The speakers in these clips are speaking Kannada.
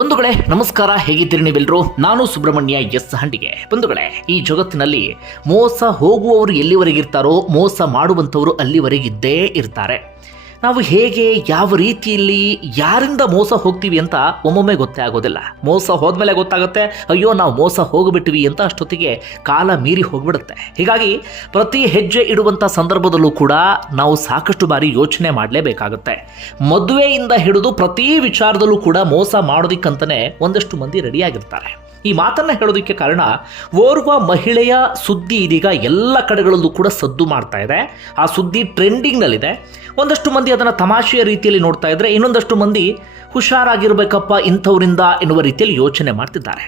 ಬಂಧುಗಳೇ, ನಮಸ್ಕಾರ. ಹೇಗಿದ್ದೀರಿ ನೀವೆಲ್ಲರೂ ನಾನು ಸುಬ್ರಹ್ಮಣ್ಯ ಎಸ್ ಹಂಡಿಗೆ. ಬಂಧುಗಳೇ, ಈ ಜಗತ್ತಿನಲ್ಲಿ ಮೋಸ ಹೋಗುವವರು ಎಲ್ಲಿವರೆಗಿರ್ತಾರೋ, ಮೋಸ ಮಾಡುವಂಥವರು ಅಲ್ಲಿವರೆಗಿದ್ದೇ ಇರ್ತಾರೆ. ನಾವು ಹೇಗೆ, ಯಾವ ರೀತಿಯಲ್ಲಿ, ಯಾರಿಂದ ಮೋಸ ಹೋಗ್ತೀವಿ ಅಂತ ಒಮ್ಮೊಮ್ಮೆ ಗೊತ್ತೇ ಆಗೋದಿಲ್ಲ. ಮೋಸ ಹೋದ್ಮೇಲೆ ಗೊತ್ತಾಗುತ್ತೆ, ಅಯ್ಯೋ, ನಾವು ಮೋಸ ಹೋಗ್ಬಿಟ್ವಿ ಅಂತ ಅಷ್ಟೊತ್ತಿಗೆ ಕಾಲ ಮೀರಿ ಹೋಗ್ಬಿಡುತ್ತೆ. ಹೀಗಾಗಿ ಪ್ರತಿ ಹೆಜ್ಜೆ ಇಡುವಂಥ ಸಂದರ್ಭದಲ್ಲೂ ಕೂಡ ನಾವು ಸಾಕಷ್ಟು ಬಾರಿ ಯೋಚನೆ ಮಾಡಲೇಬೇಕಾಗುತ್ತೆ. ಮದುವೆಯಿಂದ ಹಿಡಿದು ಪ್ರತಿ ವಿಚಾರದಲ್ಲೂ ಕೂಡ ಮೋಸ ಮಾಡೋದಿಕ್ಕಂತಲೇ ಒಂದಷ್ಟು ಮಂದಿ ರೆಡಿಯಾಗಿರ್ತಾರೆ. ಈ ಮಾತನ್ನ ಹೇಳೋದಕ್ಕೆ ಕಾರಣ ಓರ್ವ ಮಹಿಳೆಯ ಸುದ್ದಿ ಇದೀಗ ಎಲ್ಲ ಕಡೆಗಳಲ್ಲೂ ಕೂಡ ಸದ್ದು ಮಾಡ್ತಾ ಇದೆ. ಆ ಸುದ್ದಿ ಟ್ರೆಂಡಿಂಗ್ನಲ್ಲಿದೆ. ಒಂದಷ್ಟು ಮಂದಿ ಅದನ್ನು ತಮಾಷೆಯ ರೀತಿಯಲ್ಲಿ ನೋಡ್ತಾ ಇದ್ರೆ ಇನ್ನೊಂದಷ್ಟು ಮಂದಿ ಹುಷಾರಾಗಿರ್ಬೇಕಪ್ಪ ಇಂಥವರಿಂದ ಎನ್ನುವ ರೀತಿಯಲ್ಲಿ ಯೋಚನೆ ಮಾಡ್ತಿದ್ದಾರೆ.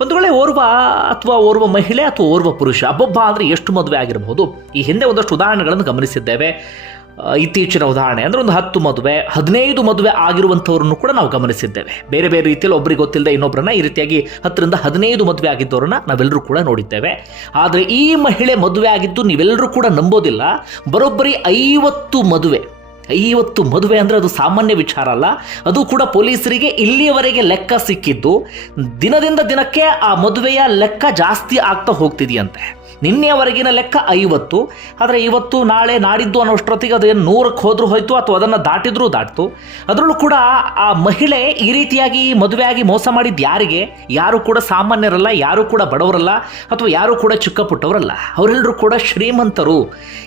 ಬಂಧುಗಳೇ, ಓರ್ವ ಅಥವಾ ಓರ್ವ ಮಹಿಳೆ ಅಥವಾ ಓರ್ವ ಪುರುಷ ಅಬ್ಬಬ್ಬ ಅಂದರೆ ಎಷ್ಟು ಮದುವೆ ಆಗಿರಬಹುದು? ಈ ಹಿಂದೆ ಒಂದಷ್ಟು ಉದಾಹರಣೆಗಳನ್ನು ಗಮನಿಸಿದ್ದೇವೆ. ಇತ್ತೀಚಿನ ಉದಾಹರಣೆ ಅಂದರೆ ಒಂದು ಹತ್ತು ಮದುವೆ, ಹದಿನೈದು ಮದುವೆ ಆಗಿರುವಂಥವ್ರನ್ನು ಕೂಡ ನಾವು ಗಮನಿಸಿದ್ದೇವೆ. ಬೇರೆ ಬೇರೆ ರೀತಿಯಲ್ಲಿ ಒಬ್ರಿಗೆ ಗೊತ್ತಿಲ್ಲದೆ ಇನ್ನೊಬ್ಬರನ್ನ ಈ ರೀತಿಯಾಗಿ ಹತ್ತರಿಂದ ಹದಿನೈದು ಮದುವೆ ಆಗಿದ್ದವರನ್ನ ನಾವೆಲ್ಲರೂ ಕೂಡ ನೋಡಿದ್ದೇವೆ. ಆದರೆ ಈ ಮಹಿಳೆ ಮದುವೆ ಆಗಿದ್ದು ನೀವೆಲ್ಲರೂ ಕೂಡ ನಂಬೋದಿಲ್ಲ. ಬರೋಬ್ಬರಿ ಐವತ್ತು ಮದುವೆ ಐವತ್ತು ಮದುವೆ ಅಂದರೆ ಅದು ಸಾಮಾನ್ಯ ವಿಚಾರ ಅಲ್ಲ. ಅದು ಕೂಡ ಪೊಲೀಸರಿಗೆ ಇಲ್ಲಿಯವರೆಗೆ ಲೆಕ್ಕ ಸಿಕ್ಕಿದ್ದು. ದಿನದಿಂದ ದಿನಕ್ಕೆ ಆ ಮದುವೆಯ ಲೆಕ್ಕ ಜಾಸ್ತಿ ಆಗ್ತಾ ಹೋಗ್ತಿದೆಯಂತೆ. ನಿನ್ನೆಯವರೆಗಿನ ಲೆಕ್ಕ ಐವತ್ತು. ಆದರೆ ಇವತ್ತು ನಾಳೆ ನಾಡಿದ್ದು ಅನ್ನೋಷ್ಟೊತ್ತಿಗೆ ಏನು ನೂರಕ್ಕೆ ಹೋದರೂ ಹೋಯ್ತು ಅಥವಾ ಅದನ್ನು ದಾಟಿದ್ರೂ ದಾಟ್ತು. ಅದರಲ್ಲೂ ಕೂಡ ಆ ಮಹಿಳೆ ಈ ರೀತಿಯಾಗಿ ಮದುವೆಯಾಗಿ ಮೋಸ ಮಾಡಿದ್ದು ಯಾರಿಗೆ? ಯಾರು ಕೂಡ ಸಾಮಾನ್ಯರಲ್ಲ, ಯಾರು ಕೂಡ ಬಡವರಲ್ಲ, ಅಥವಾ ಯಾರು ಕೂಡ ಚಿಕ್ಕ ಪುಟ್ಟವರಲ್ಲ ಅವರೆಲ್ಲರೂ ಕೂಡ ಶ್ರೀಮಂತರು.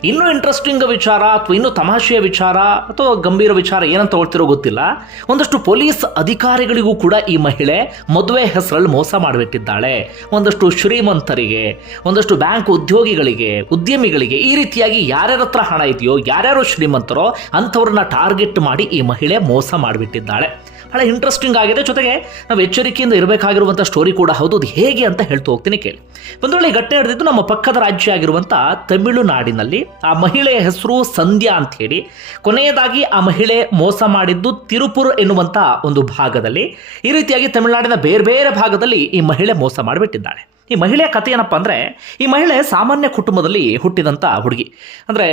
ಇನ್ನೂ ಇಂಟ್ರೆಸ್ಟಿಂಗ್ ವಿಚಾರ ಅಥವಾ ಇನ್ನೂ ತಮಾಷೆಯ ವಿಚಾರ ಅಥವಾ ಗಂಭೀರ ವಿಚಾರ ಏನಂತ ಹೋಗ್ತಿರೋ ಗೊತ್ತಿಲ್ಲ. ಒಂದಷ್ಟು ಪೊಲೀಸ್ ಅಧಿಕಾರಿಗಳಿಗೂ ಕೂಡ ಈ ಮಹಿಳೆ ಮದುವೆ ಹೆಸರಲ್ಲಿ ಮೋಸ ಮಾಡಿಬಿಟ್ಟಿದ್ದಾಳೆ. ಒಂದಷ್ಟು ಶ್ರೀಮಂತರಿಗೆ, ಒಂದಷ್ಟು ಬ್ಯಾಂಕ್ ಉದ್ಯೋಗಿಗಳಿಗೆ, ಉದ್ಯಮಿಗಳಿಗೆ ಈ ರೀತಿಯಾಗಿ ಯಾರ್ಯಾರ ಹತ್ರ ಹಣ ಇದೆಯೋ, ಯಾರ್ಯಾರು ಶ್ರೀಮಂತರೋ ಅಂಥವ್ರನ್ನ ಟಾರ್ಗೆಟ್ ಮಾಡಿ ಈ ಮಹಿಳೆ ಮೋಸ ಮಾಡಿಬಿಟ್ಟಿದ್ದಾಳೆ. ಬಹಳ ಇಂಟ್ರೆಸ್ಟಿಂಗ್ ಆಗಿದೆ. ಜೊತೆಗೆ ನಾವು ಎಚ್ಚರಿಕೆಯಿಂದ ಇರಬೇಕಾಗಿರುವಂಥ ಸ್ಟೋರಿ ಕೂಡ ಹೌದು. ಅದು ಹೇಗೆ ಅಂತ ಹೇಳ್ತಾ ಹೋಗ್ತೀನಿ ಕೇಳಿ. ಬಂದ್ರಲ್ಲಿ ಗಟ್ಟೆ ಹಿಡಿದಿದ್ದು ನಮ್ಮ ಪಕ್ಕದ ರಾಜ್ಯ ಆಗಿರುವಂಥ ತಮಿಳುನಾಡಿನಲ್ಲಿ. ಆ ಮಹಿಳೆಯ ಹೆಸರು ಸಂಧ್ಯಾ ಅಂತ ಹೇಳಿ. ಕೊನೆಯದಾಗಿ ಆ ಮಹಿಳೆ ಮೋಸ ಮಾಡಿದ್ದು ತಿರುಪುರ್ ಎನ್ನುವಂಥ ಒಂದು ಭಾಗದಲ್ಲಿ. ಈ ರೀತಿಯಾಗಿ ತಮಿಳುನಾಡಿನ ಬೇರೆ ಬೇರೆ ಭಾಗದಲ್ಲಿ ಈ ಮಹಿಳೆ ಮೋಸ ಮಾಡಿಬಿಟ್ಟಿದ್ದಾಳೆ. ಈ ಮಹಿಳೆಯ ಕಥೆ ಏನಪ್ಪ ಅಂದರೆ, ಈ ಮಹಿಳೆ ಸಾಮಾನ್ಯ ಕುಟುಂಬದಲ್ಲಿ ಹುಟ್ಟಿದಂಥ ಹುಡುಗಿ. ಅಂದರೆ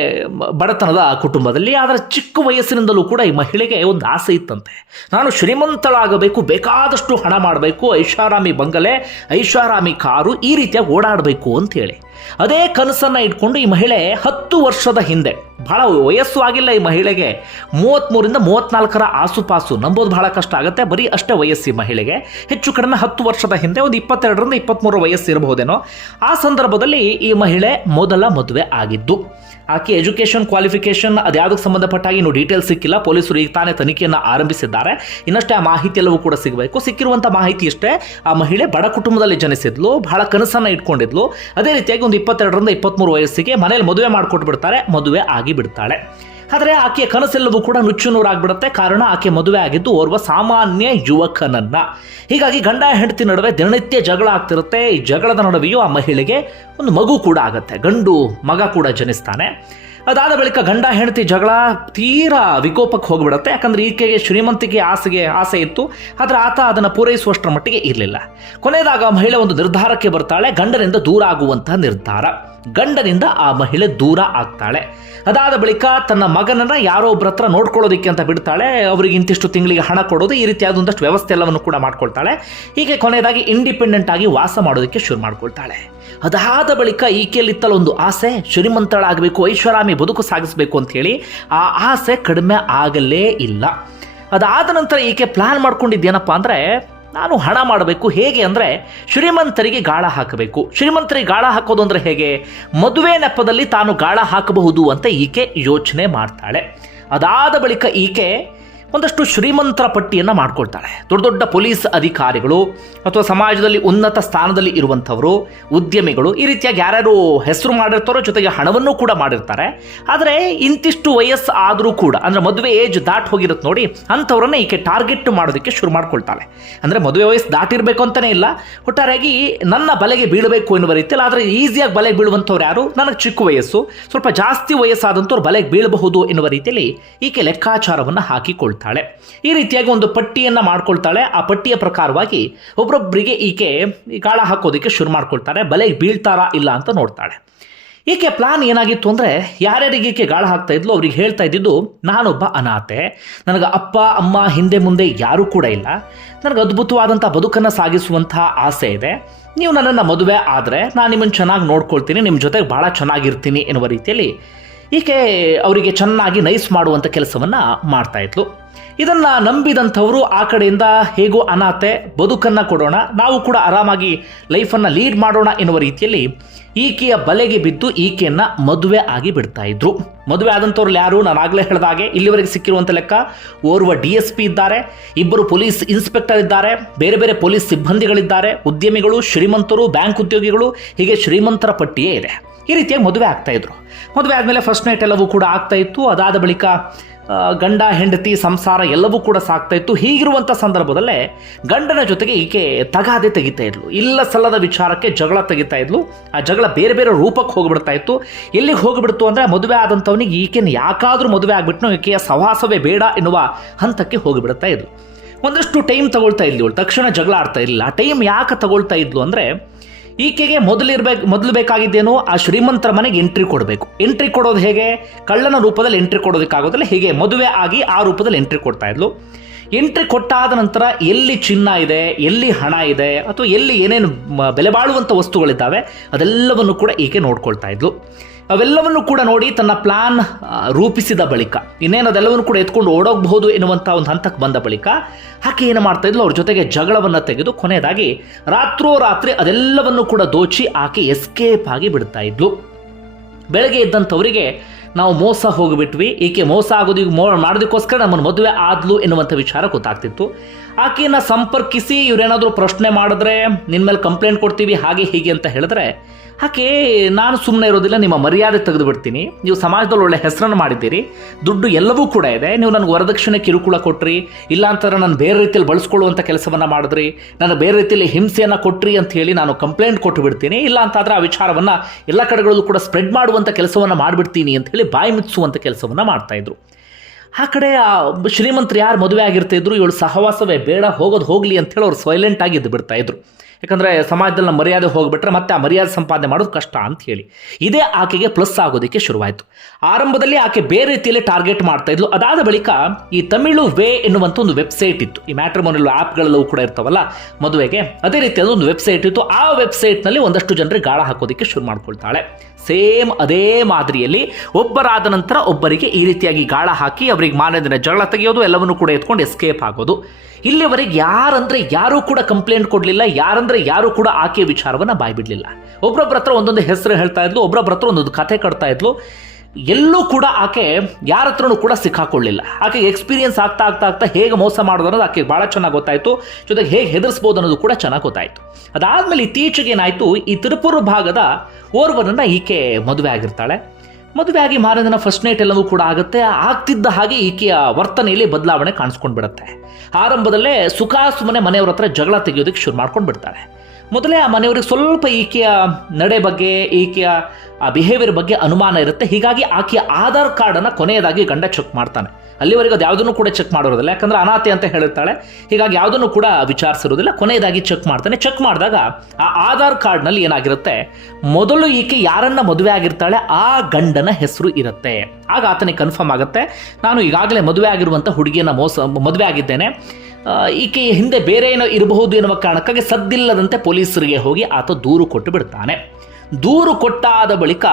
ಬಡತನದ ಕುಟುಂಬದಲ್ಲಿ, ಆದರೆ ಚಿಕ್ಕ ವಯಸ್ಸಿನಿಂದಲೂ ಕೂಡ ಈ ಮಹಿಳೆಗೆ ಒಂದು ಆಸೆ ಇತ್ತಂತೆ. ನಾನು ಶ್ರೀಮಂತಳಾಗಬೇಕು, ಬೇಕಾದಷ್ಟು ಹಣ ಮಾಡಬೇಕು, ಐಷಾರಾಮಿ ಬಂಗಲೆ, ಐಷಾರಾಮಿ ಕಾರು ಈ ರೀತಿಯಾಗಿ ಓಡಾಡಬೇಕು ಅಂತೇಳಿ ಅದೇ ಕನಸನ್ನು ಇಟ್ಕೊಂಡು ಈ ಮಹಿಳೆ ಹತ್ತು ವರ್ಷದ ಹಿಂದೆ, ಬಹಳ ವಯಸ್ಸು ಆಗಿಲ್ಲ ಈ ಮಹಿಳೆಗೆ ಮೂವತ್ತ್ಮೂರಿಂದ ಮೂವತ್ತ್ನಾಲ್ಕರ ಆಸುಪಾಸು. ನಂಬೋದು ಬಹಳ ಕಷ್ಟ ಆಗುತ್ತೆ, ಬರೀ ಅಷ್ಟೇ ವಯಸ್ಸು ಈ ಮಹಿಳೆಗೆ. ಹೆಚ್ಚು ಕಡಿಮೆ ಹತ್ತು ವರ್ಷದ ಹಿಂದೆ ಒಂದು ಇಪ್ಪತ್ತೆರಡರಿಂದ ಇಪ್ಪತ್ತ್ಮೂರು ವಯಸ್ಸು ಇರಬಹುದೇನೋ. ಆ ಸಂದರ್ಭದಲ್ಲಿ ಈ ಮಹಿಳೆ ಮೊದಲ ಮದುವೆ ಆಗಿದ್ದು, ಆಕೆ ಎಜುಕೇಷನ್ ಕ್ವಾಲಿಫಿಕೇಷನ್ ಅದ್ಯಾವುದಕ್ಕೆ ಸಂಬಂಧಪಟ್ಟಾಗಿ ಇನ್ನೂ ಡೀಟೇಲ್ಸ್ ಸಿಕ್ಕಿಲ್ಲ. ಪೊಲೀಸರು ಈಗ ತಾನೇ ತನಿಖೆಯನ್ನು ಆರಂಭಿಸಿದ್ದಾರೆ. ಇನ್ನಷ್ಟೇ ಆ ಮಾಹಿತಿ ಎಲ್ಲವೂ ಕೂಡ ಸಿಗಬೇಕು. ಸಿಕ್ಕಿರುವಂಥ ಮಾಹಿತಿ ಇಷ್ಟೇ, ಆ ಮಹಿಳೆ ಬಡ ಕುಟುಂಬದಲ್ಲಿ ಜನಿಸಿದ್ಲು, ಬಹಳ ಕನಸನ್ನು ಇಟ್ಕೊಂಡಿದ್ಲು. ಅದೇ ರೀತಿಯಾಗಿ ಒಂದು ಇಪ್ಪತ್ತೆರಡರಿಂದ ಇಪ್ಪತ್ತ್ಮೂರು ವಯಸ್ಸಿಗೆ ಮನೇಲಿ ಮದುವೆ ಮಾಡಿಕೊಟ್ಟು ಬಿಡ್ತಾರೆ ಮದುವೆ ಆಗಿ ಬಿಡ್ತಾಳೆ ಆದರೆ ಆಕೆಯ ಕನಸೆಲ್ಲವೂ ಕೂಡ ನುಚ್ಚು ನೂರಾಗ್ಬಿಡುತ್ತೆ ಕಾರಣ ಆಕೆ ಮದುವೆ ಆಗಿದ್ದು ಓರ್ವ ಸಾಮಾನ್ಯ ಯುವಕನನ್ನ. ಹೀಗಾಗಿ ಗಂಡ ಹೆಂಡತಿ ನಡುವೆ ದಿನನಿತ್ಯ ಜಗಳ ಆಗ್ತಿರುತ್ತೆ. ಈ ಜಗಳದ ನಡುವೆಯೂ ಆ ಮಹಿಳೆಗೆ ಒಂದು ಮಗು ಕೂಡ ಆಗುತ್ತೆ. ಗಂಡು ಮಗ ಕೂಡ ಜನಿಸ್ತಾನೆ. ಅದಾದ ಬಳಿಕ ಗಂಡ ಹೆಂಡತಿ ಜಗಳ ತೀರಾ ವಿಕೋಪಕ್ಕೆ ಹೋಗಿಬಿಡುತ್ತೆ. ಯಾಕಂದ್ರೆ ಈಕೆಗೆ ಶ್ರೀಮಂತಿಕೆ ಆಸೆಗೆ ಆಸೆ ಇತ್ತು. ಆದರೆ ಆತ ಅದನ್ನು ಪೂರೈಸುವಷ್ಟರ ಮಟ್ಟಿಗೆ ಇರಲಿಲ್ಲ. ಕೊನೆಯದಾಗ ಆ ಮಹಿಳೆ ಒಂದು ನಿರ್ಧಾರಕ್ಕೆ ಬರ್ತಾಳೆ. ಗಂಡನಿಂದ ದೂರ ಆಗುವಂತಹ ನಿರ್ಧಾರ. ಗಂಡನಿಂದ ಆ ಮಹಿಳೆ ದೂರ ಆಗ್ತಾಳೆ. ಅದಾದ ಬಳಿಕ ತನ್ನ ಮಗನನ್ನ ಯಾರೋ ಒಬ್ಬರ ಹತ್ರ ನೋಡ್ಕೊಳ್ಳೋದಕ್ಕೆ ಅಂತ ಬಿಡ್ತಾಳೆ. ಅವರಿಗೆ ಇಂತಿಷ್ಟು ತಿಂಗಳಿಗೆ ಹಣ ಕೊಡೋದು ಈ ರೀತಿಯಾದ ಒಂದಷ್ಟು ವ್ಯವಸ್ಥೆ ಎಲ್ಲವನ್ನು ಕೂಡ ಮಾಡ್ಕೊಳ್ತಾಳೆ. ಹೀಗೆ ಕೊನೆಯದಾಗಿ ಇಂಡಿಪೆಂಡೆಂಟ್ ಆಗಿ ವಾಸ ಮಾಡೋದಕ್ಕೆ ಶುರು ಮಾಡ್ಕೊಳ್ತಾಳೆ. ಅದಾದ ಬಳಿಕ ಈಕೆಯಲ್ಲಿತ್ತಲ್ಲ ಒಂದು ಆಸೆ, ಶ್ರೀಮಂತಳಾಗಬೇಕು, ಐಶ್ವರಾಮಿ ಬದುಕು ಸಾಗಿಸಬೇಕು ಅಂತ ಹೇಳಿ ಆ ಆಸೆ ಕಡಿಮೆ ಆಗಲೇ ಇಲ್ಲ. ಅದಾದ ನಂತರ ಈಕೆ ಪ್ಲಾನ್ ಮಾಡ್ಕೊಂಡಿದ್ದೇನಪ್ಪ ಅಂದರೆ, ನಾನು ಹಣ ಮಾಡಬೇಕು, ಹೇಗೆ ಅಂದರೆ ಶ್ರೀಮಂತರಿಗೆ ಗಾಳ ಹಾಕಬೇಕು. ಶ್ರೀಮಂತರಿಗೆ ಗಾಳ ಹಾಕೋದು ಅಂದರೆ ಹೇಗೆ? ಮದುವೆ ನೆಪದಲ್ಲಿ ತಾನು ಗಾಳ ಹಾಕಬಹುದು ಅಂತ ಈಕೆ ಯೋಚನೆ ಮಾಡ್ತಾಳೆ. ಅದಾದ ಬಳಿಕ ಈಕೆ ಒಂದಷ್ಟು ಶ್ರೀಮಂತರ ಪಟ್ಟಿಯನ್ನು ಮಾಡ್ಕೊಳ್ತಾಳೆ. ದೊಡ್ಡ ದೊಡ್ಡ ಪೊಲೀಸ್ ಅಧಿಕಾರಿಗಳು ಅಥವಾ ಸಮಾಜದಲ್ಲಿ ಉನ್ನತ ಸ್ಥಾನದಲ್ಲಿ ಇರುವಂಥವರು, ಉದ್ಯಮಿಗಳು ಈ ರೀತಿಯಾಗಿ ಯಾರ್ಯಾರು ಹೆಸರು ಮಾಡಿರ್ತಾರೋ ಜೊತೆಗೆ ಹಣವನ್ನು ಕೂಡ ಮಾಡಿರ್ತಾರೆ. ಆದರೆ ಇಂತಿಷ್ಟು ವಯಸ್ಸು ಆದರೂ ಕೂಡ, ಅಂದರೆ ಮದುವೆ ಏಜ್ ದಾಟ್ ಹೋಗಿರುತ್ತೆ ನೋಡಿ, ಅಂಥವ್ರನ್ನ ಈಕೆ ಟಾರ್ಗೆಟ್ ಮಾಡೋದಕ್ಕೆ ಶುರು ಮಾಡ್ಕೊಳ್ತಾಳೆ. ಅಂದರೆ ಮದುವೆ ವಯಸ್ಸು ದಾಟಿರಬೇಕು ಅಂತಲೇ ಇಲ್ಲ. ಒಟ್ಟಾರೆಯಾಗಿ ನನ್ನ ಬಲೆಗೆ ಬೀಳಬೇಕು ಎನ್ನುವ ರೀತಿಯಲ್ಲಿ, ಆದರೆ ಈಸಿಯಾಗಿ ಬಲೆಗೆ ಬೀಳುವಂಥವ್ರು ಯಾರು? ನನಗೆ ಚಿಕ್ಕ ವಯಸ್ಸು. ಸ್ವಲ್ಪ ಜಾಸ್ತಿ ವಯಸ್ಸಾದಂಥವ್ರು ಬಲೆಗೆ ಬೀಳಬಹುದು ಎನ್ನುವ ರೀತಿಯಲ್ಲಿ ಈಕೆ ಲೆಕ್ಕಾಚಾರವನ್ನು ಹಾಕಿಕೊಳ್ತಾಳೆ ಈ ರೀತಿಯಾಗಿ ಒಂದು ಪಟ್ಟಿಯನ್ನು ಮಾಡ್ಕೊಳ್ತಾಳೆ. ಆ ಪಟ್ಟಿಯ ಪ್ರಕಾರವಾಗಿ ಒಬ್ಬರೊಬ್ಬರಿಗೆ ಈಕೆ ಈ ಗಾಳ ಹಾಕೋದಕ್ಕೆ ಶುರು ಮಾಡ್ಕೊಳ್ತಾರೆ ಬಲೆಗೆ ಬೀಳ್ತಾರಾ ಇಲ್ಲ ಅಂತ ನೋಡ್ತಾಳೆ. ಈಕೆ ಪ್ಲಾನ್ ಏನಾಗಿತ್ತು ಅಂದರೆ ಯಾರ್ಯಾರಿಗೆ ಈಕೆ ಗಾಳ ಹಾಕ್ತಾ ಇದ್ಲು ಅವ್ರಿಗೆ ಹೇಳ್ತಾ ಇದ್ದಿದ್ದು, ನಾನೊಬ್ಬ ಅನಾಥೆ. ನನಗೆ ಅಪ್ಪ, ಅಮ್ಮ, ಹಿಂದೆ ಮುಂದೆ ಯಾರೂ ಕೂಡ ಇಲ್ಲ. ನನಗೆ ಅದ್ಭುತವಾದಂಥ ಬದುಕನ್ನು ಸಾಗಿಸುವಂತಹ ಆಸೆ ಇದೆ. ನೀವು ನನ್ನನ್ನು ಮದುವೆ ಆದರೆ ನಾನು ನಿಮ್ಮನ್ನು ಚೆನ್ನಾಗಿ ನೋಡ್ಕೊಳ್ತೀನಿ ನಿಮ್ಮ ಜೊತೆಗೆ ಭಾಳ ಚೆನ್ನಾಗಿರ್ತೀನಿ ಎನ್ನುವ ರೀತಿಯಲ್ಲಿ ಈಕೆ ಅವರಿಗೆ ಚೆನ್ನಾಗಿ ನೈಸ್ ಮಾಡುವಂಥ ಕೆಲಸವನ್ನು ಮಾಡ್ತಾ ಇದ್ಲು. ಇದನ್ನು ನಂಬಿದಂಥವರು ಆ ಕಡೆಯಿಂದ ಹೇಗೋ ಅನಾಥೆ ಬದುಕನ್ನು ಕೊಡೋಣ, ನಾವು ಕೂಡ ಆರಾಮಾಗಿ ಲೈಫನ್ನು ಲೀಡ್ ಮಾಡೋಣ ಎನ್ನುವ ರೀತಿಯಲ್ಲಿ ಈಕೆಯ ಬಲೆಗೆ ಬಿದ್ದು ಈಕೆಯನ್ನು ಮದುವೆ ಆಗಿ ಬಿಡ್ತಾ ಇದ್ರು. ಮದುವೆ ಆದಂಥವ್ರಲ್ಲಿ ಯಾರು? ನಾನು ಆಗಲೇ ಹೇಳಿದಾಗೆ ಇಲ್ಲಿವರೆಗೆ ಸಿಕ್ಕಿರುವಂಥ ಲೆಕ್ಕ ಓರ್ವ ಡಿ ಎಸ್ ಪಿ ಇದ್ದಾರೆ, ಇಬ್ಬರು ಪೊಲೀಸ್ ಇನ್ಸ್ಪೆಕ್ಟರ್ ಇದ್ದಾರೆ, ಬೇರೆ ಬೇರೆ ಪೊಲೀಸ್ ಸಿಬ್ಬಂದಿಗಳಿದ್ದಾರೆ, ಉದ್ಯಮಿಗಳು, ಶ್ರೀಮಂತರು, ಬ್ಯಾಂಕ್ ಉದ್ಯೋಗಿಗಳು, ಹೀಗೆ ಶ್ರೀಮಂತರ ಪಟ್ಟಿಯೇ ಇದೆ. ಈ ರೀತಿಯಾಗಿ ಮದುವೆ ಆಗ್ತಾಯಿದ್ರು ಮದುವೆ ಆದಮೇಲೆ ಫಸ್ಟ್ ನೈಟ್ ಎಲ್ಲವೂ ಕೂಡ ಆಗ್ತಾಯಿತ್ತು ಅದಾದ ಬಳಿಕ ಗಂಡ, ಹೆಂಡತಿ, ಸಂಸಾರ ಎಲ್ಲವೂ ಕೂಡ ಸಾಕ್ತಾ ಇತ್ತು. ಹೀಗಿರುವಂಥ ಸಂದರ್ಭದಲ್ಲೇ ಗಂಡನ ಜೊತೆಗೆ ಈಕೆ ತಗಾದೆ ತೆಗಿತಾ ಇದ್ಲು. ಇಲ್ಲ ಸಲ್ಲದ ವಿಚಾರಕ್ಕೆ ಜಗಳ ತೆಗಿತಾ ಇದ್ಲು. ಆ ಜಗಳ ಬೇರೆ ಬೇರೆ ರೂಪಕ್ಕೆ ಹೋಗಿಬಿಡ್ತಾ ಇತ್ತು. ಎಲ್ಲಿಗೆ ಹೋಗಿಬಿಡ್ತು ಅಂದರೆ ಮದುವೆ ಆದಂಥವನಿಗೆ ಈಕೆನ ಯಾಕಾದರೂ ಮದುವೆ ಆಗ್ಬಿಟ್ಟು ಈಕೆಯ ಸಹಾಸವೇ ಬೇಡ ಎನ್ನುವ ಹಂತಕ್ಕೆ ಹೋಗಿಬಿಡ್ತಾ ಇದ್ಲು. ಒಂದಷ್ಟು ಟೈಮ್ ತಗೊಳ್ತಾ ಇದ್ಲು ತಕ್ಷಣ ಜಗಳ ಆಡ್ತಾ ಇರಲಿಲ್ಲ. ಆ ಟೈಮ್ ಯಾಕೆ ತಗೊಳ್ತಾ ಇದ್ಲು ಅಂದರೆ ಈಕೆಗೆ ಮೊದಲಿರ್ಬೇಕು ಮೊದಲು ಬೇಕಾಗಿದ್ದೇನು ಆ ಶ್ರೀಮಂತರ ಮನೆಗೆ ಎಂಟ್ರಿ ಕೊಡಬೇಕು. ಎಂಟ್ರಿ ಕೊಡೋದು ಹೇಗೆ? ಕಳ್ಳನ ರೂಪದಲ್ಲಿ ಎಂಟ್ರಿ ಕೊಡೋದಕ್ಕಾಗೋದಿಲ್ಲ. ಹೀಗೆ ಮದುವೆ ಆಗಿ ಆ ರೂಪದಲ್ಲಿ ಎಂಟ್ರಿ ಕೊಡ್ತಾ ಇದ್ಲು. ಎಂಟ್ರಿ ಕೊಟ್ಟಾದ ನಂತರ ಎಲ್ಲಿ ಚಿನ್ನ ಇದೆ, ಎಲ್ಲಿ ಹಣ ಇದೆ, ಅಥವಾ ಎಲ್ಲಿ ಏನೇನು ಬೆಲೆ ಬಾಳುವಂಥ ವಸ್ತುಗಳಿದ್ದಾವೆ, ಅದೆಲ್ಲವನ್ನು ಕೂಡ ಈಕೆ ನೋಡ್ಕೊಳ್ತಾ ಇದ್ಲು. ಅವೆಲ್ಲವನ್ನು ಕೂಡ ನೋಡಿ ತನ್ನ ಪ್ಲಾನ್ ರೂಪಿಸಿದ ಬಳಿಕ. ಇನ್ನೇನು ಅದೆಲ್ಲವನ್ನು ಕೂಡ ಎತ್ಕೊಂಡು ಓಡೋಗಬಹುದು ಎನ್ನುವಂಥ ಒಂದು ಹಂತಕ್ಕೆ ಬಂದ ಬಳಿಕ ಆಕೆ ಏನು ಮಾಡ್ತಾ ಇದ್ಲು? ಅವ್ರ ಜೊತೆಗೆ ಜಗಳವನ್ನು ತೆಗೆದು ಕೊನೆಯದಾಗಿ ರಾತ್ರೋರಾತ್ರಿ ಅದೆಲ್ಲವನ್ನು ಕೂಡ ದೋಚಿ ಆಕೆ ಎಸ್ಕೇಪ್ ಆಗಿ ಬಿಡ್ತಾ ಇದ್ಲು. ಬೆಳಗ್ಗೆ ಇದ್ದಂಥವರಿಗೆ ನಾವು ಮೋಸ ಹೋಗಿಬಿಟ್ವಿ. ಈಕೆ ಮೋಸ ಆಗೋದು ಮೋ ಮಾಡೋದಕ್ಕೋಸ್ಕರ ನಮ್ಮನ್ನು ಮದುವೆ ಆದ್ಲು ಎನ್ನುವಂಥ ವಿಚಾರ ಗೊತ್ತಾಗ್ತಿತ್ತು. ಆಕೆಯನ್ನು ಸಂಪರ್ಕಿಸಿ ಇವರೇನಾದರೂ ಪ್ರಶ್ನೆ ಮಾಡಿದ್ರೆ ನಿನ್ನ ಮೇಲೆ ಕಂಪ್ಲೇಂಟ್ ಕೊಡ್ತೀವಿ, ಹಾಗೆ ಹೀಗೆ ಅಂತ ಹೇಳಿದ್ರೆ, ಆಕೆ, ನಾನು ಸುಮ್ಮನೆ ಇರೋದಿಲ್ಲ, ನಿಮ್ಮ ಮರ್ಯಾದೆ ತೆಗೆದು ಬಿಡ್ತೀನಿ ನೀವು ಸಮಾಜದಲ್ಲಿ ಒಳ್ಳೆ ಹೆಸರನ್ನು ಮಾಡಿದ್ದೀರಿ. ದುಡ್ಡು ಎಲ್ಲವೂ ಕೂಡ ಇದೆ. ನೀವು ನನಗೆ ವರದಕ್ಷಿಣೆ ಕಿರುಕುಳ ಕೊಟ್ರಿ. ಇಲ್ಲ ಅಂತಂದ್ರೆ ನಾನು ಬೇರೆ ರೀತಿಯಲ್ಲಿ ಬಳಸ್ಕೊಳ್ಳುವಂಥ ಕೆಲಸವನ್ನು ಮಾಡಿದ್ರಿ. ನಾನು ಬೇರೆ ರೀತಿಯಲ್ಲಿ ಹಿಂಸೆಯನ್ನು ಕೊಟ್ರಿ ಅಂತ ಹೇಳಿ ನಾನು ಕಂಪ್ಲೇಂಟ್ ಕೊಟ್ಟು ಬಿಡ್ತೀನಿ ಇಲ್ಲ ಆ ವಿಚಾರವನ್ನು ಎಲ್ಲ ಕಡೆಗಳಲ್ಲೂ ಕೂಡ ಸ್ಪ್ರೆಡ್ ಮಾಡುವಂಥ ಕೆಲಸವನ್ನು ಮಾಡಿಬಿಡ್ತೀನಿ ಅಂತ ಹೇಳಿ ಬಾಯಿ ಮುಚ್ಚುವಂಥ ಕೆಲಸವನ್ನು ಮಾಡ್ತಾಯಿದ್ರು ಆ ಕಡೆ ಆ ಶ್ರೀಮಂತರು ಯಾರು ಮದುವೆ ಆಗಿರ್ತಿದ್ರು, ಇವಳು ಸಹವಾಸವೇ ಬೇಡ, ಹೋಗೋದು ಹೋಗಲಿ ಅಂತೇಳಿ ಅವ್ರು ಸೈಲೆಂಟ್ ಆಗಿ ಇದ್ದು ಬಿಡ್ತಾ ಇದ್ರು. ಯಾಕಂದರೆ ಸಮಾಜದಲ್ಲಿ ನಮ್ಮ ಮರ್ಯಾದೆ ಹೋಗಿಬಿಟ್ರೆ ಮತ್ತೆ ಆ ಮರ್ಯಾದೆ ಸಂಪಾದನೆ ಮಾಡೋದು ಕಷ್ಟ ಅಂತ ಹೇಳಿ. ಇದೇ ಆಕೆಗೆ ಪ್ಲಸ್ ಆಗೋದಕ್ಕೆ ಶುರುವಾಯಿತು. ಆರಂಭದಲ್ಲಿ ಆಕೆ ಬೇರೆ ರೀತಿಯಲ್ಲಿ ಟಾರ್ಗೆಟ್ ಮಾಡ್ತಾ ಇದ್ಲು. ಅದಾದ ಬಳಿಕ ಈ ತಮಿಳು ವೇ ಎನ್ನುವಂಥ ಒಂದು ವೆಬ್ಸೈಟ್ ಇತ್ತು. ಈ ಮ್ಯಾಟ್ರಿಮೋನಿಯಲ್ ಆ್ಯಪ್ಗಳೆಲ್ಲವೂ ಕೂಡ ಇರ್ತಾವಲ್ಲ ಮದುವೆಗೆ, ಅದೇ ರೀತಿಯಾದ ಒಂದು ವೆಬ್ಸೈಟ್ ಇತ್ತು. ಆ ವೆಬ್ಸೈಟ್ನಲ್ಲಿ ಒಂದಷ್ಟು ಜನರಿಗೆ ಗಾಳ ಹಾಕೋದಕ್ಕೆ ಶುರು ಮಾಡ್ಕೊಳ್ತಾಳೆ. ಸೇಮ್ ಅದೇ ಮಾದರಿಯಲ್ಲಿ ಒಬ್ಬರಾದ ನಂತರ ಒಬ್ಬರಿಗೆ ಈ ರೀತಿಯಾಗಿ ಗಾಳ ಹಾಕಿ ಅವರಿಗೆ ಮಾನದಿನ ಜಗಳ ತೆಗೆಯೋದು ಎಲ್ಲವನ್ನು ಕೂಡ ಎತ್ಕೊಂಡು ಎಸ್ಕೇಪ್ ಆಗೋದು. ಇಲ್ಲಿವರೆಗೆ ಯಾರಂದ್ರೆ ಯಾರೂ ಕೂಡ ಕಂಪ್ಲೇಂಟ್ ಕೊಡಲಿಲ್ಲ, ಯಾರಂದ್ರೆ ಯಾರೂ ಕೂಡ ಆಕೆ ವಿಚಾರವನ್ನು ಬಾಯ್ಬಿಡ್ಲಿಲ್ಲ. ಒಬ್ಬರೊಬ್ಬರ ಹತ್ರ ಒಂದೊಂದು ಹೆಸರು ಹೇಳ್ತಾ ಇದ್ಲು ಒಬ್ಬರೊಬ್ಬರ ಹತ್ರ ಒಂದೊಂದು ಕಥೆ ಕಟ್ತಾ ಇದ್ಲು. ಎಲ್ಲೂ ಕೂಡ ಆಕೆ ಯಾರ ಹತ್ರನೂ ಕೂಡ ಸಿಕ್ಕಾಕೊಳ್ಳಿಲ್ಲ. ಆಕೆ ಎಕ್ಸ್ಪೀರಿಯನ್ಸ್ ಆಗ್ತಾ ಆಗ್ತಾ ಆಗ್ತಾ ಹೇಗೆ ಮೋಸ ಮಾಡೋದು ಅನ್ನೋದು ಆಕೆಗೆ ಭಾಳ ಚೆನ್ನಾಗಿ ಗೊತ್ತಾಯಿತು. ಜೊತೆಗೆ ಹೇಗೆ ಹೆದರಿಸ್ಬೋದು ಅನ್ನೋದು ಕೂಡ ಚೆನ್ನಾಗಿ ಗೊತ್ತಾಯಿತು. ಅದಾದಮೇಲೆ ಇತ್ತೀಚೆಗೆ ಏನಾಯಿತು, ಈ ತಿರುಪುರ ಭಾಗದ ಓರ್ವನನ್ನು ಈಕೆ ಮದುವೆ ಆಗಿರ್ತಾಳೆ. ಮದುವೆ ಆಗಿ ಮಾರನೇ ದಿನ ಫಸ್ಟ್ ನೈಟ್ ಎಲ್ಲವೂ ಕೂಡ ಆಗುತ್ತೆ. ಆಗ್ತಿದ್ದ ಹಾಗೆ ಈಕೆಯ ವರ್ತನೆಯಲ್ಲಿ ಬದಲಾವಣೆ ಕಾಣಿಸ್ಕೊಂಡು ಬಿಡುತ್ತೆ ಆರಂಭದಲ್ಲೇ ಸುಖಾಸುಮನೆ ಮನೆಯವರ ಹತ್ರ ಜಗಳ ತೆಗೆಯೋದಕ್ಕೆ ಶುರು ಮಾಡ್ಕೊಂಡು ಬಿಡ್ತಾಳೆ ಮೊದಲೇ ಆ ಮನೆಯವರಿಗೆ ಸ್ವಲ್ಪ ಈಕೆಯ ನಡೆ ಬಗ್ಗೆ, ಈಕೆಯ ಆ ಬಿಹೇವಿಯರ್ ಬಗ್ಗೆ ಅನುಮಾನ ಇರುತ್ತೆ. ಹೀಗಾಗಿ ಆಕೆಯ ಆಧಾರ್ ಕಾರ್ಡನ್ನು ಕೊನೆಯದಾಗಿ ಗಂಡ ಚೆಕ್ ಮಾಡ್ತಾನೆ. ಅಲ್ಲಿವರೆಗೆ ಅದು ಯಾವುದನ್ನು ಕೂಡ ಚೆಕ್ ಮಾಡಿರೋದಿಲ್ಲ ಯಾಕಂದರೆ ಅನಾಥೆ ಅಂತ ಹೇಳುತ್ತಾಳೆ ಹೀಗಾಗಿ ಯಾವುದನ್ನು ಕೂಡ ವಿಚಾರಿಸಿರೋದಿಲ್ಲ. ಕೊನೆಯದಾಗಿ ಚೆಕ್ ಮಾಡ್ತಾನೆ. ಚೆಕ್ ಮಾಡಿದಾಗ ಆ ಆಧಾರ್ ಕಾರ್ಡ್ನಲ್ಲಿ ಏನಾಗಿರುತ್ತೆ? ಮೊದಲು ಈಕೆ ಯಾರನ್ನ ಮದುವೆ ಆಗಿರ್ತಾಳೆ? ಆ ಗಂಡನ ಹೆಸರು ಇರುತ್ತೆ. ಆಗ ಆತನಿಗೆ ಕನ್ಫರ್ಮ್ ಆಗುತ್ತೆ. ನಾನು ಈಗಾಗಲೇ ಮದುವೆ ಆಗಿರುವಂಥ ಹುಡುಗಿಯನ್ನು ಮೋಸ, ಮದುವೆ ಆಗಿದ್ದೇನೆ. ಆ, ಈಕೆ ಹಿಂದೆ ಬೇರೆ ಏನೋ ಇರಬಹುದು ಎನ್ನುವ ಕಾರಣಕ್ಕಾಗಿ ಸದ್ದಿಲ್ಲದಂತೆ ಪೊಲೀಸರಿಗೆ ಹೋಗಿ ಆತ ದೂರು ಕೊಟ್ಟು ಬಿಡ್ತಾನೆ. ದೂರು ಕೊಟ್ಟಾದ ಬಳಿಕ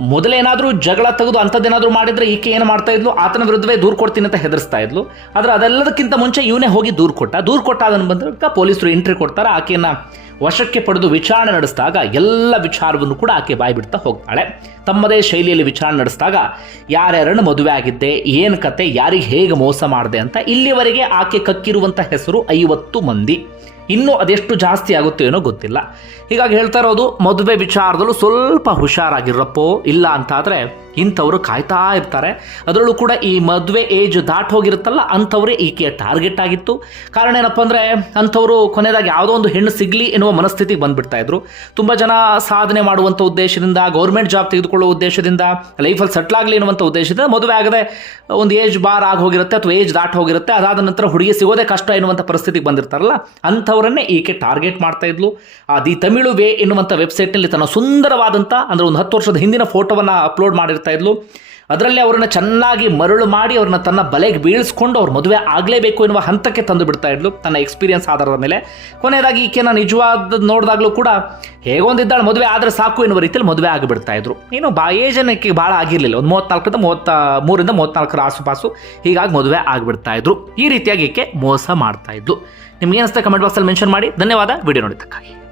ಮೊದಲೇನಾದರೂ ಜಗಳ ತೆಗೆದು ಅಂಥದ್ದೇನಾದರೂ ಮಾಡಿದರೆ ಈಕೆ ಏನು ಮಾಡ್ತಾ ಇದ್ಲು? ಆತನ ವಿರುದ್ಧವೇ ದೂರು ಕೊಡ್ತೀನಿ ಅಂತ ಹೆದರ್ಸ್ತಾ ಇದ್ಲು. ಆದರೆ ಅದೆಲ್ಲದಕ್ಕಿಂತ ಮುಂಚೆ ಇವನೇ ಹೋಗಿ ದೂರು ಕೊಟ್ಟ. ದೂರು ಕೊಟ್ಟಾದನ್ನು ಬಂದಾಗ ಪೊಲೀಸರು ಎಂಟ್ರಿ ಕೊಡ್ತಾರೆ. ಆಕೆಯನ್ನು ವಶಕ್ಕೆ ಪಡೆದು ವಿಚಾರಣೆ ನಡೆಸಿದಾಗ ಎಲ್ಲ ವಿಚಾರವನ್ನು ಕೂಡ ಆಕೆ ಬಾಯಿ ಬಿಡ್ತಾ ಹೋಗ್ತಾಳೆ. ತಮ್ಮದೇ ಶೈಲಿಯಲ್ಲಿ ವಿಚಾರಣೆ ನಡೆಸಿದಾಗ, ಯಾರ್ಯಾರನ್ನು ಮದುವೆ ಆಗಿದ್ದೆ ಏನು ಕತೆ, ಯಾರಿಗೆ ಹೇಗೆ ಮೋಸ ಮಾಡಿದೆ ಅಂತ ಇಲ್ಲಿವರೆಗೆ ಆಕೆ ಕಕ್ಕಿರುವಂಥ ಹೆಸರು ಐವತ್ತು ಮಂದಿ. ಇನ್ನೂ ಅದೆಷ್ಟು ಜಾಸ್ತಿ ಆಗುತ್ತೋ ಏನೋ ಗೊತ್ತಿಲ್ಲ. ಹೀಗಾಗಿ ಹೇಳ್ತಾ ಇರೋದು, ಮದುವೆ ವಿಚಾರದಲ್ಲೂ ಸ್ವಲ್ಪ ಹುಷಾರಾಗಿರಪ್ಪೋ ಇಲ್ಲ ಅಂತಾದರೆ ಇಂಥವರು ಕಾಯ್ತಾ ಇರ್ತಾರೆ. ಅದರಲ್ಲೂ ಕೂಡ ಈ ಮದುವೆ ಏಜ್ ದಾಟ್ ಹೋಗಿರುತ್ತಲ್ಲ, ಅಂಥವರೇ ಈಕೆಯ ಟಾರ್ಗೆಟ್ ಆಗಿತ್ತು. ಕಾರಣ ಏನಪ್ಪ ಅಂದರೆ, ಅಂಥವರು ಕೊನೆಯದಾಗಿ ಯಾವುದೋ ಒಂದು ಹೆಣ್ಣು ಸಿಗಲಿ ಎನ್ನುವ ಮನಸ್ಥಿತಿಗೆ ಬಂದುಬಿಡ್ತಾ ಇದ್ರು. ತುಂಬ ಜನ ಸಾಧನೆ ಮಾಡುವಂಥ ಉದ್ದೇಶದಿಂದ ಗೌರ್ಮೆಂಟ್ ಜಾಬ್ ತೆಗೆದುಕೊಳ್ಳುವ ಉದ್ದೇಶದಿಂದ ಲೈಫಲ್ಲಿ ಸೆಟ್ಲ್ ಆಗಲಿ ಎನ್ನುವಂಥ ಉದ್ದೇಶದಿಂದ ಮದುವೆ ಆಗದೆ ಒಂದು ಏಜ್ ಬಾರ್ ಆಗಿ ಹೋಗಿರುತ್ತೆ ಅಥವಾ ಏಜ್ ದಾಟ್ ಹೋಗಿರುತ್ತೆ, ಅದಾದ ನಂತರ ಹುಡುಗಿ ಸಿಗೋದೇ ಕಷ್ಟ ಎನ್ನುವಂಥ ಪರಿಸ್ಥಿತಿಗೆ ಬಂದಿರ್ತಾರಲ್ಲ, ಅಂಥವರನ್ನೇ ಈಕೆ ಟಾರ್ಗೆಟ್ ಮಾಡ್ತಾ ಇದ್ಲು. ಆ ದಿ ತಮಿಳು ವೇ ಎನ್ನುವಂಥ ವೆಬ್ಸೈಟ್ನಲ್ಲಿ ತನ್ನ ಸುಂದರವಾದಂಥ, ಅಂದರೆ ಒಂದು ಹತ್ತು ವರ್ಷದ ಹಿಂದಿನ ಫೋಟೋವನ್ನು ಅಪ್ಲೋಡ್ ಮಾಡಿರ್ತಾ ಇದ್ಲು. ಅದರಲ್ಲಿ ಅವರನ್ನು ಚೆನ್ನಾಗಿ ಮರಳು ಮಾಡಿ ಅವ್ರನ್ನ ತನ್ನ ಬಲೆಗೆ ಬೀಳಿಸ್ಕೊಂಡು ಅವ್ರ ಮದುವೆ ಆಗಲೇಬೇಕು ಎನ್ನುವ ಹಂತಕ್ಕೆ ತಂದು ಬಿಡ್ತಾ ಇದ್ಲು ತನ್ನ ಎಕ್ಸ್ಪೀರಿಯನ್ಸ್ ಆಧಾರದ ಮೇಲೆ. ಕೊನೆಯದಾಗಿ ಈಕೆನ ನಿಜವಾದ ನೋಡಿದಾಗಲೂ ಕೂಡ ಹೇಗೊಂದಿದ್ದಾಳೆ ಮದುವೆ ಆದರೆ ಸಾಕು ಎನ್ನುವ ರೀತಿಯಲ್ಲಿ ಮದುವೆ ಆಗಿಬಿಡ್ತಾ ಇದ್ರು. ಏನು ಬಾ, ಏಜನಕ್ಕೆ ಭಾಳ ಆಗಿರಲಿಲ್ಲ. ಒಂದು ಮೂವತ್ನಾಲ್ಕರಿಂದ ಮೂವತ್ತ, ಮೂರಿಂದ ಮೂವತ್ತ್ನಾಲ್ಕರ ಆಸುಪಾಸು ಹೀಗಾಗಿ ಮದುವೆ ಆಗಿಬಿಡ್ತಾ ಇದ್ರು. ಈ ರೀತಿಯಾಗಿ ಈಕೆ ಮೋಸ ಮಾಡ್ತಾ ಇದ್ಲು. ನಿಮ್ಗೆ ಏನಿಸ್ತಾ ಕಮೆಂಟ್ ಬಾಕ್ಸಲ್ಲಿ ಮೆನ್ಷನ್ ಮಾಡಿ. ಧನ್ಯವಾದ. ವಿಡಿಯೋ ನೋಡಿದ್ದಕ್ಕಾಗಿ.